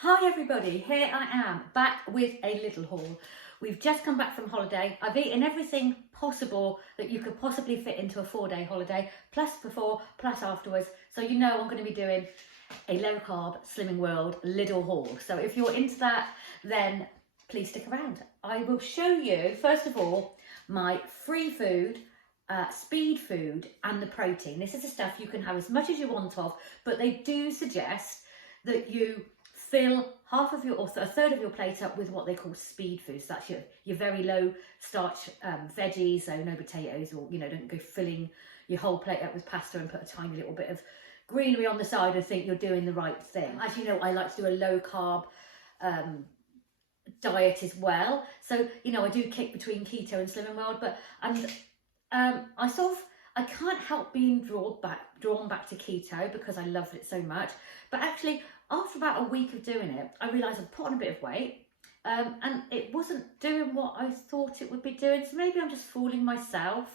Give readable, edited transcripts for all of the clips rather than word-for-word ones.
Hi everybody, here I am back with a little haul. We've just come back from holiday. I've eaten everything possible that you could possibly fit into a 4-day holiday, plus before, plus afterwards. So you know I'm going to be doing a low carb Slimming World Lidl haul. So if you're into that, then please stick around. I will show you, first of all, my free food, speed food and the protein. This is the stuff you can have as much as you want of, but they do suggest that you fill half of your, or a third of your plate up with what they call speed foods. So that's your very low starch veggies, so no potatoes, or don't go filling your whole plate up with pasta and put a tiny little bit of greenery on the side and think you're doing the right thing. As you know, I like to do a low carb diet as well. So I do kick between keto and Slimming World, but I can't help being drawn back to keto because I love it so much. But actually, after about a week of doing it, I realised I'd put on a bit of weight, and it wasn't doing what I thought it would be doing. So maybe I'm just fooling myself,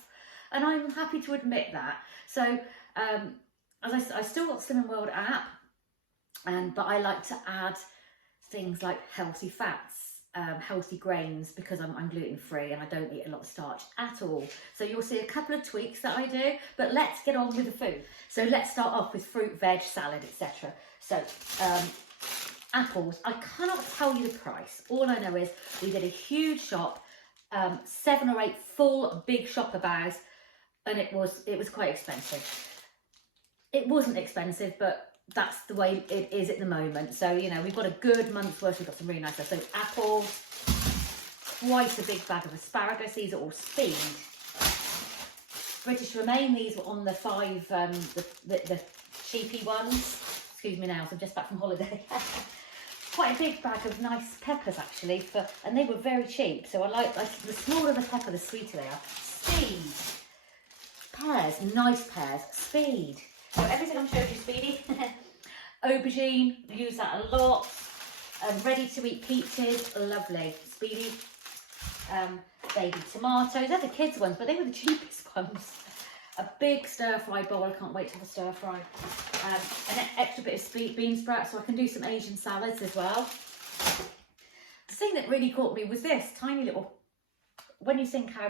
and I'm happy to admit that. So as I still got Slimming World app, but I like to add things like healthy fats, healthy grains, because I'm gluten free and I don't eat a lot of starch at all. So you'll see a couple of tweaks that I do, but let's get on with the food. So let's start off with fruit, veg, salad, etc. So apples, I cannot tell you the price. All I know is we did a huge shop, 7 or 8 full big shopper bags, and it was quite expensive. It wasn't expensive, but that's the way it is at the moment. So we've got a good month's worth. We've got some really nice stuff. So apples, quite a big bag of asparagus. These are all speed. British Romaine, these were on the 5 the cheapy ones. Excuse me now, so I'm just back from holiday. Quite a big bag of nice peppers actually, and they were very cheap. So I like the smaller the pepper, the sweeter they are. Speed. Pears, nice pears. Speed. So everything I'm showing you, speedy. Aubergine, use that a lot. Ready to eat peaches, lovely. Speedy. Baby tomatoes, they're the kids ones, but they were the cheapest ones. A big stir fry bowl, I can't wait to have a stir fry. An extra bit of bean sprouts, so I can do some Asian salads as well. The thing that really caught me was this tiny little, when you think how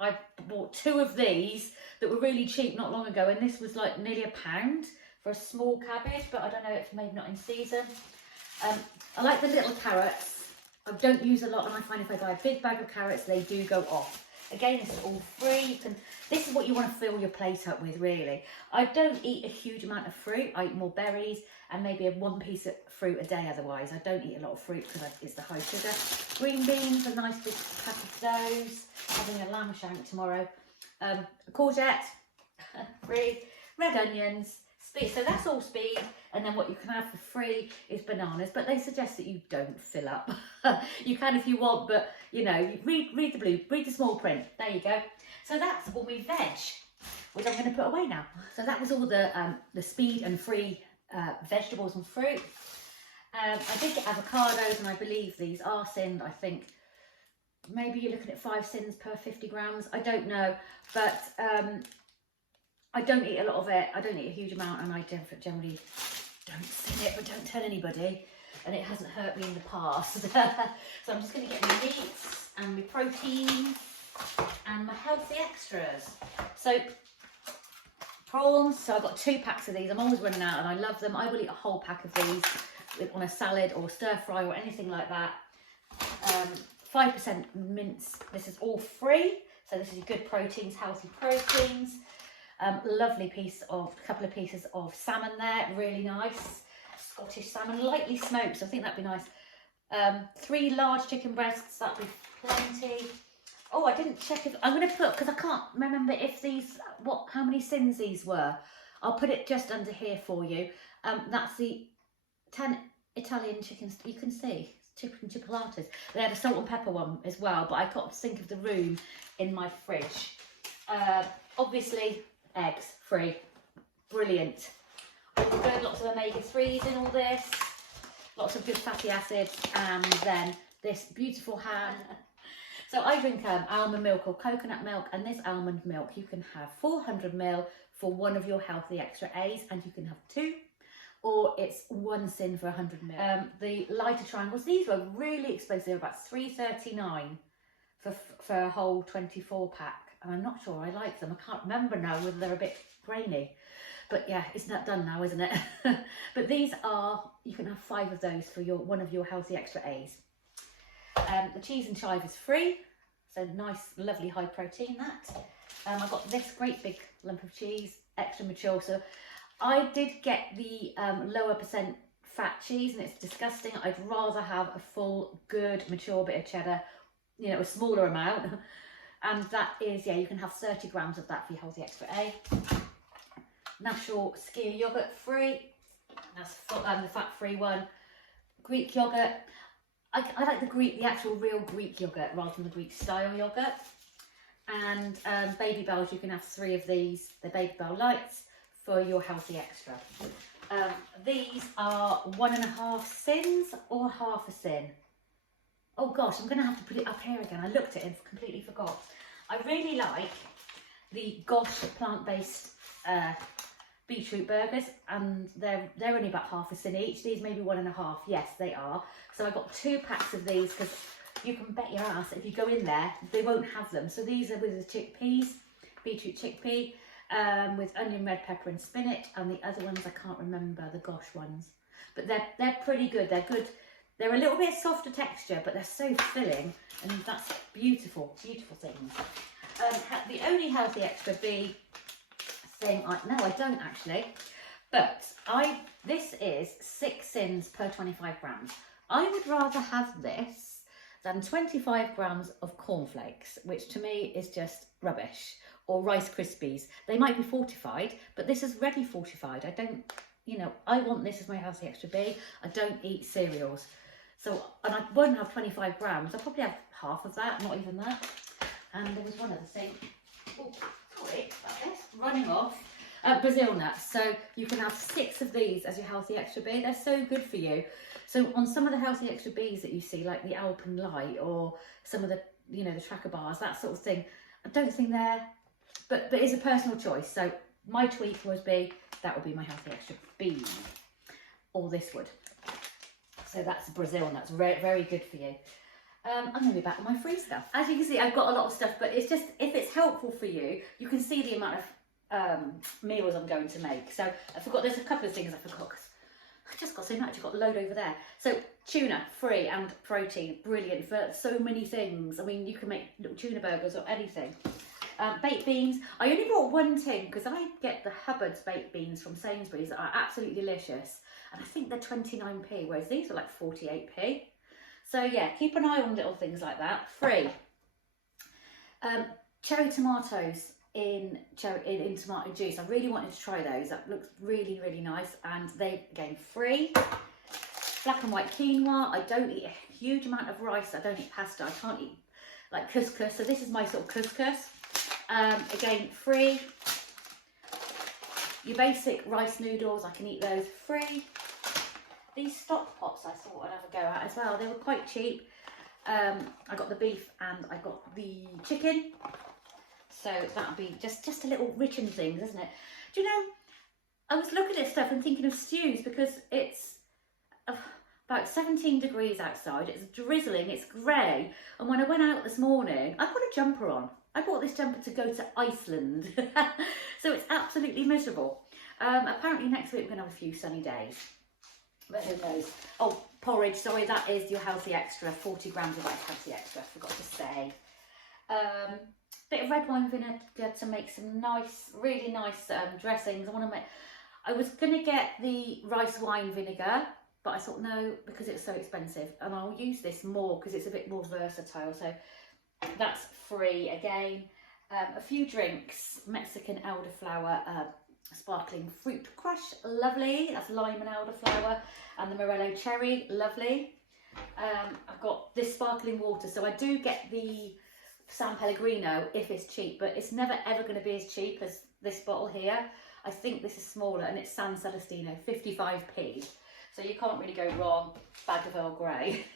I bought 2 of these that were really cheap not long ago, and this was like nearly £1 for a small cabbage, but I don't know, it's maybe not in season. I like the little carrots. I don't use a lot, and I find if I buy a big bag of carrots, they do go off. Again, this is all free. This is what you want to fill your plate up with, really. I don't eat a huge amount of fruit. I eat more berries and maybe 1 piece of fruit a day otherwise. I don't eat a lot of fruit because it's the high sugar. Green beans, a nice big pack of those. Having a lamb shank tomorrow. A courgette, free. Red onions, speed. So that's all speed. And then what you can have for free is bananas, but they suggest that you don't fill up. You can if you want, but you read the small print. There you go. So that's all my veg, which I'm going to put away now. So that was all the speed and free vegetables and fruit. I did get avocados, and I believe these are Syns. I think maybe you're looking at 5 Syns per 50 grams. I don't know, but I don't eat a lot of it. I don't eat a huge amount, and I generally don't sin it, but don't tell anybody. And it hasn't hurt me in the past. So I'm just going to get my meats and my protein and my healthy extras. So prawns. So I've got 2 packs of these. I'm always running out, and I love them. I will eat a whole pack of these on a salad or stir fry or anything like that. 5% mince. This is all free. So this is your good proteins, healthy proteins. Lovely couple of pieces of salmon there, really nice. Scottish salmon, lightly smoked, so I think that'd be nice. 3 large chicken breasts, that'd be plenty. Oh, I didn't check if, I'm going to put, because I can't remember if these, how many Syns these were. I'll put it just under here for you. That's the 10 Italian chickens, you can see, chicken chipolatas. They had a salt and pepper one as well, but I got to think of the room in my fridge. Obviously, eggs, free, brilliant. All good, lots of omega-3s in all this, lots of good fatty acids, and then this beautiful ham. So I drink almond milk or coconut milk, and this almond milk you can have 400 ml for one of your healthy extra A's, and you can have 2 or it's 1 Syn for 100 ml. The lighter triangles, these were really expensive. They were about £3.39 for a whole 24 pack. And I'm not sure I like them. I can't remember now whether they're a bit grainy. But yeah, it's not done now, isn't it? But these are, you can have 5 of those for one of your Healthy Extra A's. The cheese and chive is free. So nice, lovely high protein that. I got this great big lump of cheese, extra mature. So I did get the lower percent fat cheese and it's disgusting. I'd rather have a full, good, mature bit of cheddar, you know, a smaller amount. And that is, yeah, you can have 30 grams of that for your Healthy Extra A. Natural skyr yogurt free. That's the fat-free one. Greek yogurt. I like the actual real Greek yogurt rather than the Greek style yogurt. And Baby Bells, you can have 3 of these. The Baby Bell Lights for your Healthy Extra. These are 1.5 Syns or half a Syn. Oh gosh, I'm going to have to put it up here again. I looked at it and completely forgot. I really like the Gosh plant-based beetroot burgers, and they're only about half a Syn each. These may be 1.5. Yes, they are. So I got 2 packs of these because you can bet your ass if you go in there, they won't have them. So these are with the chickpeas, beetroot chickpea, with onion, red pepper and spinach, and the other ones I can't remember, the Gosh ones. But they're pretty good. They're good. They're a little bit softer texture, but they're so filling, and that's beautiful, beautiful things. The only Healthy Extra B thing, no, I don't actually, but this is 6 Syns per 25 grams. I would rather have this than 25 grams of cornflakes, which to me is just rubbish, or Rice Krispies. They might be fortified, but this is ready fortified. I don't, you know, I want this as my Healthy Extra B. I don't eat cereals. So, and I won't have 25 grams. I'll probably have half of that, not even that. And there was one other thing. Oh, sorry about this. Running off. Brazil nuts. So you can have 6 of these as your Healthy Extra B. They're so good for you. So on some of the Healthy Extra Bs that you see, like the Alpenlight or some of the, you know, the tracker bars, that sort of thing, I don't think they're, but it's a personal choice. So my tweak would be, that would be my Healthy Extra B. Or this would. So that's Brazil nuts, very good for you. I'm going to be back with my free stuff. As you can see, I've got a lot of stuff, but it's just, if it's helpful for you, you can see the amount of meals I'm going to make. So I forgot, there's a couple of things I forgot, because I just got so much, I've got a load over there. So tuna, free and protein, brilliant for so many things. I mean, you can make little tuna burgers or anything. Baked beans, I only bought 1 tin because I get the Hubbard's baked beans from Sainsbury's that are absolutely delicious. And I think they're 29p, whereas these are like 48p. So yeah, keep an eye on little things like that. Free. Cherry tomatoes in tomato juice. I really wanted to try those. That looks really, really nice. And they, again, free. Black and white quinoa. I don't eat a huge amount of rice. I don't eat pasta. I can't eat like couscous. So this is my sort of couscous. Again, free. Your basic rice noodles, I can eat those free. These stock pots I thought I'd have a go at as well. They were quite cheap. I got the beef and I got the chicken. So that'll be just a little rich in things, isn't it? Do you know, I was looking at stuff and thinking of stews because it's about 17 degrees outside. It's drizzling, it's grey. And when I went out this morning, I put a jumper on. I bought this jumper to go to Iceland. So it's absolutely miserable. Apparently next week we're going to have a few sunny days. But who knows? Oh, porridge, sorry, that is your Healthy Extra. 40 grams of that Healthy Extra, forgot to say. Bit of red wine vinegar to make some nice, really nice dressings. I was going to get the rice wine vinegar, but I thought no, because it's so expensive. And I'll use this more because it's a bit more versatile. So that's free again. A few drinks, Mexican elderflower, sparkling fruit crush, lovely. That's lime and elderflower, and the Morello cherry, lovely. I've got this sparkling water, so I do get the San Pellegrino if it's cheap, but it's never ever going to be as cheap as this bottle here. I think this is smaller, and it's San Celestino, 55p. So you can't really go wrong. Bag of Earl Grey.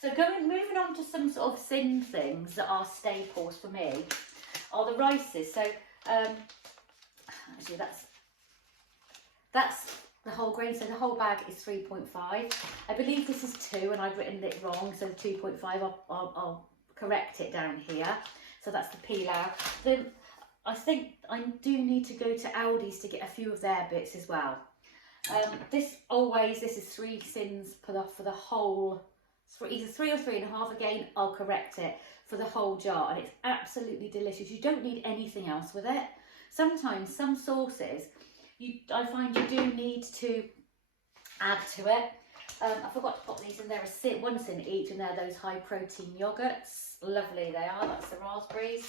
So moving on to some sort of Syn things that are staples for me are the rices. So actually that's the whole grain. So the whole bag is 3.5. I believe this is 2 and I've written it wrong, so 2.5. I'll correct it down here. So that's the pilau. I think I do need to go to Aldi's to get a few of their bits as well. This is 3 Syns for the whole, either 3 or 3.5. Again, I'll correct it, for the whole jar, and it's absolutely delicious. You don't need anything else with it. Sometimes some sauces, I find you do need to add to it. I forgot to put these in there, one Syn each, and they're those high protein yogurts. Lovely they are. That's the raspberries.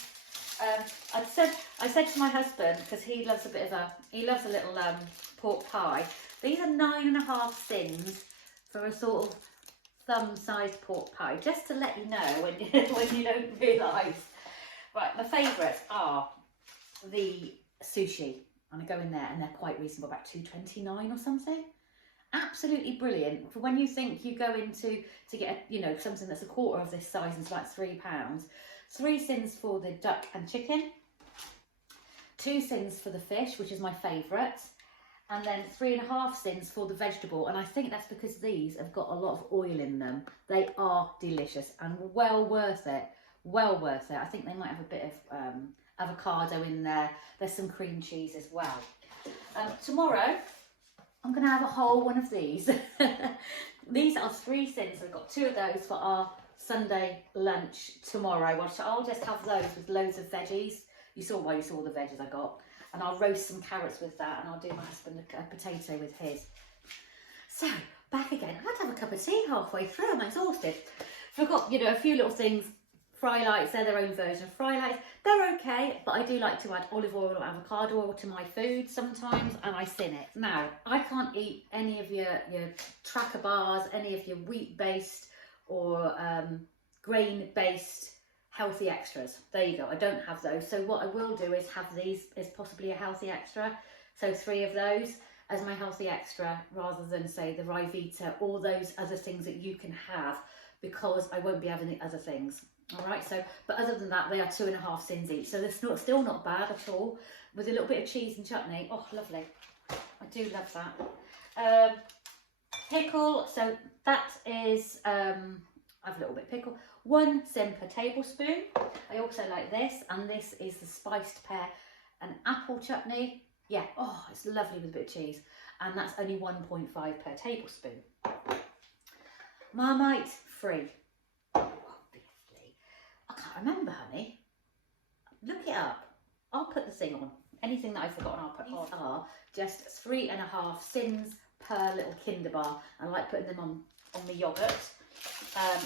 I said to my husband, because he loves a little pork pie. These are 9.5 Syns for a sort of thumb-sized pork pie, just to let you know when you don't realise. Right, my favourites are the sushi, and I go in there and they're quite reasonable, about $2.29 or something. Absolutely brilliant for when you think you go into to get something that's a quarter of this size and it's like £3. 3 Syns for the duck and chicken, 2 Syns for the fish, which is my favourite, and then 3.5 Syns for the vegetable. And I think that's because these have got a lot of oil in them. They are delicious and well worth it. Well worth it. I think they might have a bit of avocado in there. There's some cream cheese as well. Tomorrow, I'm going to have a whole one of these. These are 3 Syns. We've got 2 of those for our Sunday lunch tomorrow. I'll just have those with loads of veggies. You saw the veggies I got. And I'll roast some carrots with that, and I'll do my husband a potato with his. So, back again. I had to have a cup of tea halfway through. I'm exhausted. Forgot, a few little things. Fry lights, they're their own version of fry lights. They're okay, but I do like to add olive oil or avocado oil to my food sometimes, and I Syn it. Now, I can't eat any of your tracker bars, any of your wheat-based or grain-based healthy extras. There you go, I don't have those. So what I will do is have these as possibly a healthy extra. So 3 of those as my healthy extra, rather than say the Ryvita or those other things that you can have, because I won't be having the other things. All right, so, but other than that, they are 2.5 Syns each. So they're still not bad at all, with a little bit of cheese and chutney. Oh, lovely. I do love that. Pickle, so that is, I have a little bit of pickle. 1 Syn per tablespoon. I also like this, and this is the spiced pear and apple chutney. Yeah, oh, it's lovely with a bit of cheese. And that's only 1.5 per tablespoon. Marmite free. I can't remember, honey. Look it up. I'll put the thing on. Anything that I've forgotten, I'll put on. These are just 3.5 Syns per little Kinder bar. I like putting them on the yoghurt.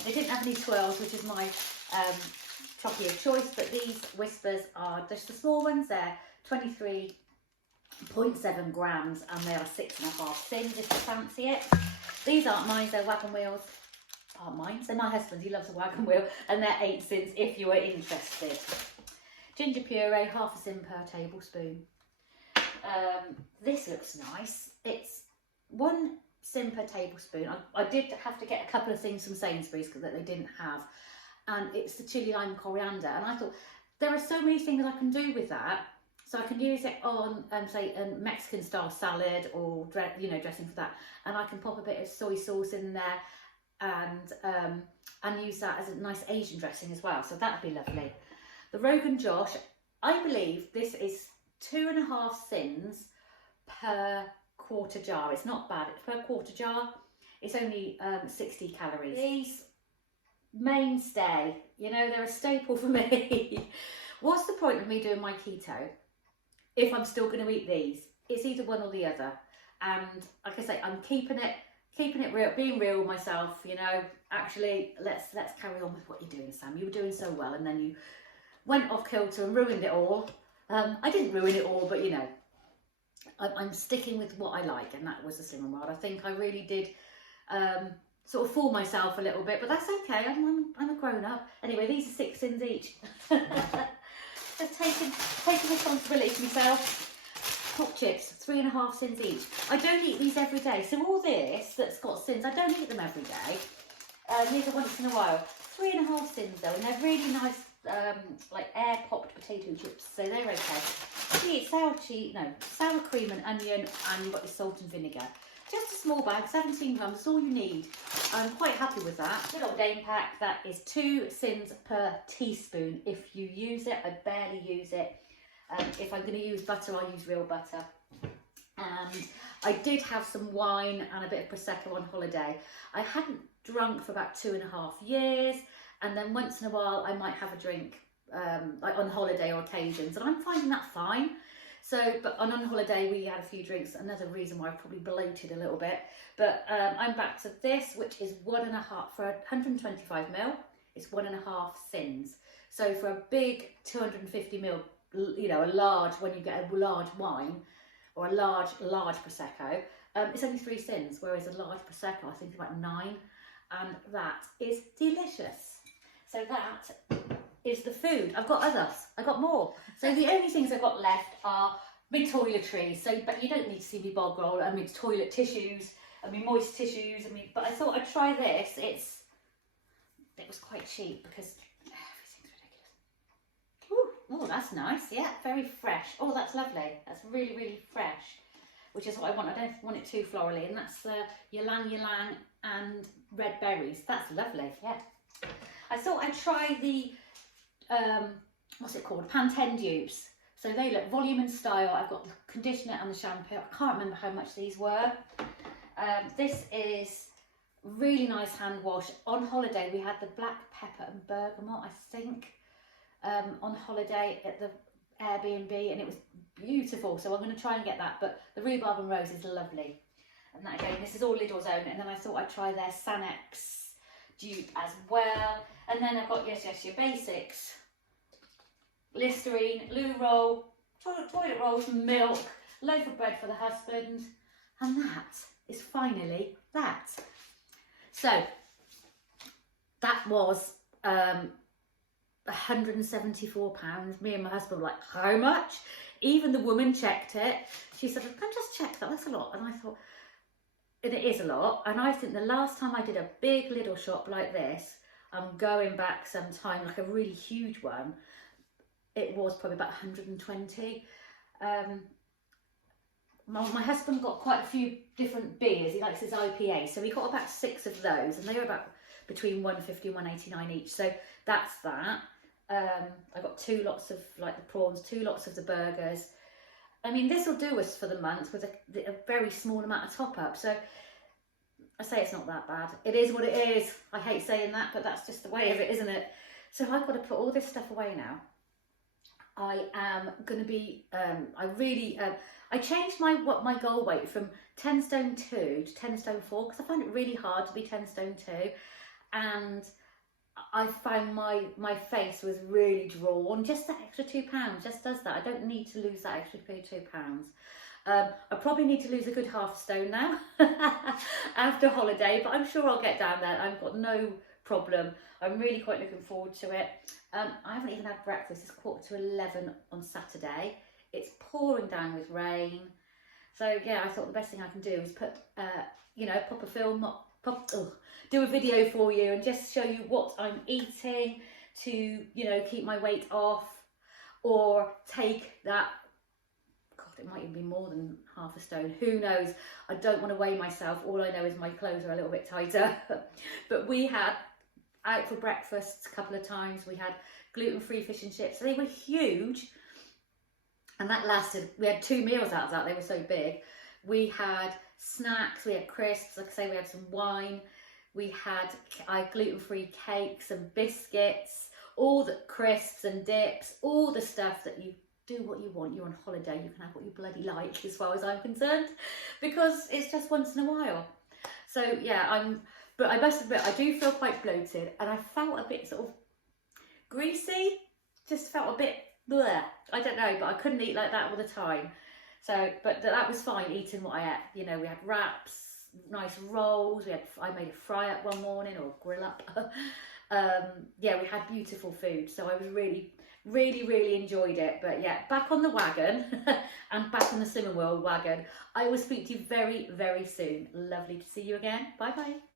They didn't have any swirls, which is my chocolate of choice, but these Whispers are just the small ones. They're 23.7 grams, and they are 6.5 Syns if you fancy it. These aren't mine, they're wagon wheels. Aren't mine, so my husband, he loves a wagon wheel, and they're 8 Syns if you are interested. Ginger puree, half a Syn per tablespoon. This looks nice. It's 1 Syn per tablespoon. I did have to get a couple of things from Sainsbury's that they didn't have, and it's the chili lime coriander, and I thought there are so many things I can do with that. So I can use it on, say, a Mexican style salad, or dressing for that, and I can pop a bit of soy sauce in there, and use that as a nice Asian dressing as well. So that'd be lovely. The Rogan Josh, I believe this is 2.5 Syns per quarter jar. It's not bad. It's per quarter jar. It's only 60 calories. These mainstay, they're a staple for me. What's the point of me doing my keto if I'm still going to eat these? It's either one or the other. And like I say, I'm keeping it real, being real with myself. Actually, let's carry on with what you're doing, Sam. You were doing so well, and then you went off kilter and ruined it all. I didn't ruin it all, but I'm sticking with what I like, and that was the Slimming World. I think I really did sort of fool myself a little bit, but that's okay. I'm a grown up. Anyway, these are 6 Syns each. Just taking responsibility for myself. Pop chips, 3.5 Syns each. I don't eat these every day, so all this that's got Syns, I don't eat them every day. These are once in a while. 3.5 Syns though, and they're really nice. like air popped potato chips, so they're okay. See, it's sour cream and onion, and you've got your salt and vinegar. Just a small bag, 17 grams, that's all you need. I'm quite happy with that. Good old Dane pack, that is 2 Syns per teaspoon. If you use it, I barely use it. If I'm going to use butter, I'll use real butter. And I did have some wine and a bit of Prosecco on holiday. I hadn't drunk for about 2.5 years, and then once in a while I might have a drink like on holiday or occasions, and I'm finding that fine. So, but on holiday we had a few drinks, another reason why I probably bloated a little bit. But I'm back to this, which is 1.5 for 125ml. It's 1.5 Syns. So for a big 250ml, you know, a large, when you get a large wine or a large Prosecco, it's only 3 Syns, whereas a large Prosecco I think is about 9, and that is delicious. So that is the food. I've got others, I've got more. So the only things I've got left are my toiletries. So, but you don't need to see me bog roll. I mean, toilet tissues, I mean, moist tissues. I mean, but I thought I'd try this. It was quite cheap because everything's ridiculous. Ooh, oh, that's nice. Yeah, very fresh. Oh, that's lovely. That's really, really fresh, which is what I want. I don't want it too florally, and that's ylang ylang and red berries. That's lovely. Yeah. I thought I'd try the what's it called? Pantene dupes. So they look volume and style. I've got the conditioner and the shampoo. I can't remember how much these were. This is really nice hand wash. On holiday we had the black pepper and bergamot, I think, on holiday at the Airbnb, and it was beautiful. So I'm going to try and get that. But the rhubarb and rose is lovely. And that again, this is all Lidl's own. And then I thought I'd try their Sanex dupe as well. And then I've got, yes, your basics. Listerine, loo roll, toilet rolls, milk, loaf of bread for the husband. And that is finally that. So, that was £174. Me and my husband were like, how much? Even the woman checked it. She said, I just checked that, that's a lot. And I thought, and it is a lot. And I think the last time I did a big Lidl shop like this, I'm going back some time, like a really huge one, it was probably about 120. My husband got quite a few different beers. He likes his IPA, so we got about 6 of those, and they were about between 150 and 189 each. So that's that. I got 2 lots of like the prawns, 2 lots of the burgers. I mean, this will do us for the month with a very small amount of top up. So I say it's not that bad. It is what it is. I hate saying that, but that's just the way of it, isn't it? So I've got to put all this stuff away now. I am going to be, I changed my goal weight from 10 stone 2 to 10 stone 4 because I find it really hard to be 10 stone 2. And I found my face was really drawn. Just that extra £2 just does that. I don't need to lose that extra £2. I probably need to lose a good half stone now after holiday, but I'm sure I'll get down there. I've got no problem. I'm really quite looking forward to it. I haven't even had breakfast. It's 11:15 on Saturday. It's pouring down with rain. So yeah, I thought the best thing I can do is put, pop a film, do a video for you and just show you what I'm eating to, keep my weight off, or take that, God, it might even be more than half a stone, who knows. I don't want to weigh myself. All I know is my clothes are a little bit tighter. But we had out for breakfast a couple of times. We had gluten-free fish and chips. They were huge, and that lasted. We had 2 meals out of that. They were so big. We had snacks, we had crisps, like I say, we had some wine, we had gluten-free cakes and biscuits, all the crisps and dips, all the stuff that you do what you want. You're on holiday, you can have what you bloody like, as far as I'm concerned, because it's just once in a while. So yeah, but I must admit, I do feel quite bloated, and I felt a bit sort of greasy, just felt a bit bleh. I don't know, but I couldn't eat like that all the time. So, but that was fine eating what I ate. We had wraps, nice rolls. I made a fry up one morning, or grill up. Yeah, we had beautiful food. So I was really, really, really enjoyed it. But yeah, back on the wagon and back on the Slimming World wagon. I will speak to you very, very soon. Lovely to see you again. Bye bye.